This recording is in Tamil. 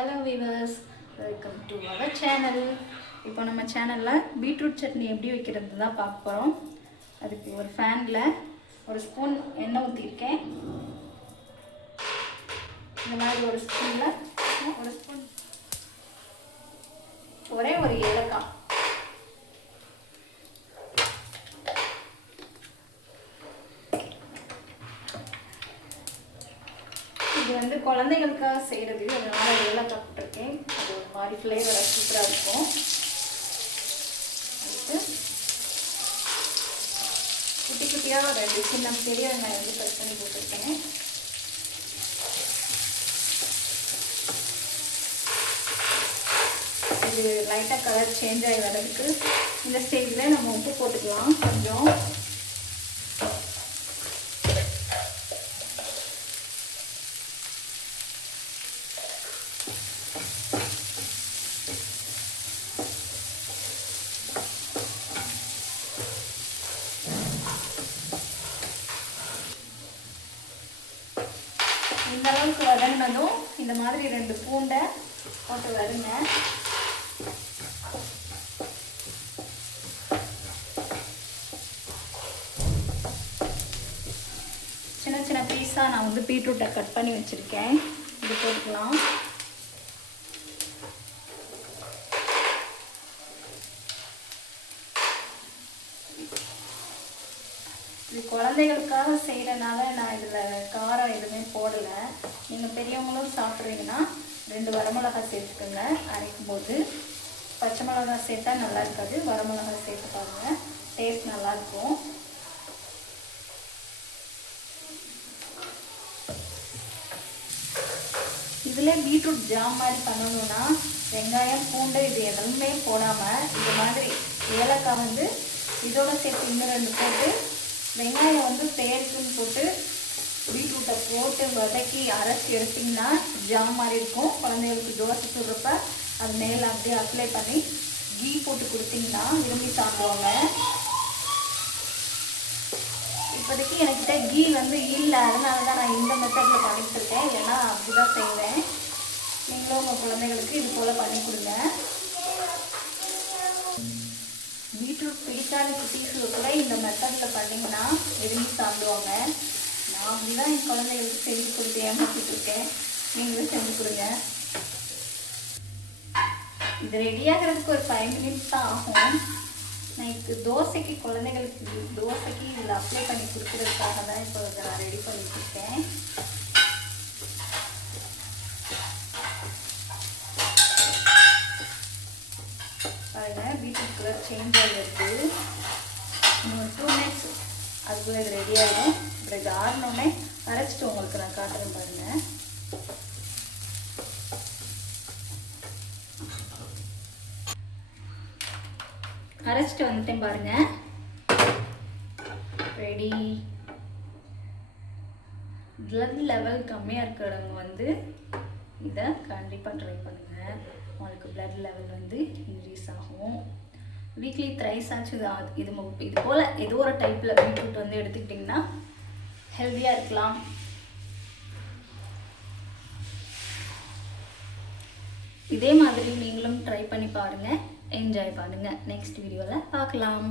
Hello viewers, welcome to our channel. இப்போ நம்ம சேனலில் பீட்ரூட் சட்னி எப்படி வைக்கிறது தான் பார்க்க போகிறோம். அதுக்கு ஒரு ஃபேனில் ஒரு ஸ்பூன் எண்ணெய் ஊற்றிருக்கேன். இந்த மாதிரி ஒரு ஸ்பூனில் ஒரு ஸ்பூன் ஒரே ஒரு ஏலக்காய், இது வந்து குழந்தைகளுக்காக செய்கிறது, அதனால் ஏலக்காய் போட்டிருக்கேன். அது ஒரு மாதிரி ஃப்ளேவராக சூப்பராக இருக்கும். அதுக்கு குட்டி குட்டியாக ரெண்டு சின்ன பெரிய வெங்காயம் வந்து கட் பண்ணி போட்டிருக்கேன். இது லைட்டாக கலர் சேஞ்ச் ஆகி வர்றதுக்கு இந்த ஸ்டேஜில் நம்ம உப்பு போட்டுக்கலாம் கொஞ்சம். இந்த அளவுக்கு வதங்கினதும் இந்த மாதிரி ரெண்டு பூண்டை போட்டு வருங்க. சின்ன சின்ன பீஸாக நான் வந்து பீட்ரூட்டை கட் பண்ணி வச்சுருக்கேன். இது போட்டுக்கலாம். இது குழந்தைகளுக்காக செய்கிறனால நான் இதில் காரம் எதுவுமே போடலை. நீங்கள் பெரியவங்களும் சாப்பிட்றீங்கன்னா 2 வரமிளகாய் சேர்த்துக்கோங்க. அரைக்கும் போது பச்சை மிளகாய் சேர்த்தா நல்லா இருக்காது, வரமிளகாய் சேர்த்து பாருங்கள், டேஸ்ட் நல்லாயிருக்கும். இதில் பீட்ரூட் ஜாம் மாதிரி பண்ணணுன்னா வெங்காயம் பூண்டு இது எதுவுமே போடாமல் இது மாதிரி ஏலக்காய் வந்து இதோட சேர்த்து இன்னும் 2 போட்டு வெங்காயம் வந்து பேருக்குன்னு போட்டு பீட்ரூட்டை போட்டு வதக்கி அரைச்சி எடுத்திங்கன்னா ஜாம் மாதிரி இருக்கும். குழந்தைகளுக்கு தோசை சுடுறப்ப அது மேலே அப்படியே அப்ளை பண்ணி கீ போட்டு கொடுத்திங்கன்னா விரும்பி சாப்பிடுவாங்க. இப்போதைக்கு என்கிட்ட கீ வந்து இல்லை, அதனால தான் நான் இந்த மெத்தடில் பண்ணிட்டுருக்கேன். ஏன்னா அப்படி தான் செய்வேன். நீங்களும் உங்கள் குழந்தைகளுக்கு இது போல் பண்ணி கொடுங்க. பீட்ரூட் பிடிக்காத குட்டீஸுக்கு கூட இந்த மெத்தடில் பண்ணிங்கன்னா விரும்பி சாப்பிடுவாங்க. நான் அப்படி தான் என் குழந்தைகளுக்கு செஞ்சு கொடுத்து ஏமாற்றிட்டுருக்கேன். நீங்களும் செஞ்சு கொடுங்க. இது ரெடியாகிறதுக்கு ஒரு 5 மினிட்ஸ் தான் ஆகும். நான் இப்போ தோசைக்கு குழந்தைகளுக்கு தோசைக்கு இதில் அப்ளை பண்ணி கொடுக்குறதுக்காக தான் இப்போ இதை நான் ரெடி பண்ணிட்டுருக்கேன். பாருங்கள், பீட்ரூட் கலர் சேஞ்ச் ஆகிடுது. இன்னும் 2 மினிட்ஸ் அதுக்குள்ளே இது ரெடி ஆகிடும். அப்புறம் இது ஆறினோடனே அரைச்சிட்டு உங்களுக்கு நான் காட்டுறேன் பாருங்கள். அரைச்சிட்டு வந்துட்டேன் பாருங்கள், ரெடி. பிளட் லெவல் கம்மியாக இருக்கிறவங்க வந்து இதை கண்டிப்பாக ட்ரை பண்ணுங்கள். உங்களுக்கு பிளட் லெவல் வந்து இன்க்ரீஸ் ஆகும். வீக்லி த்ரைஸ் ஆச்சு இது போல் ஏதோ ஒரு டைப்பில் பீட்ரூட் வந்து எடுத்துக்கிட்டிங்கன்னா ஹெல்த்தியாக இருக்கலாம். இதே மாதிரி நீங்களும் ட்ரை பண்ணி பாருங்கள், என்ஜாய் பண்ணுங்கள். நெக்ஸ்ட் வீடியோவில் பார்க்கலாம்.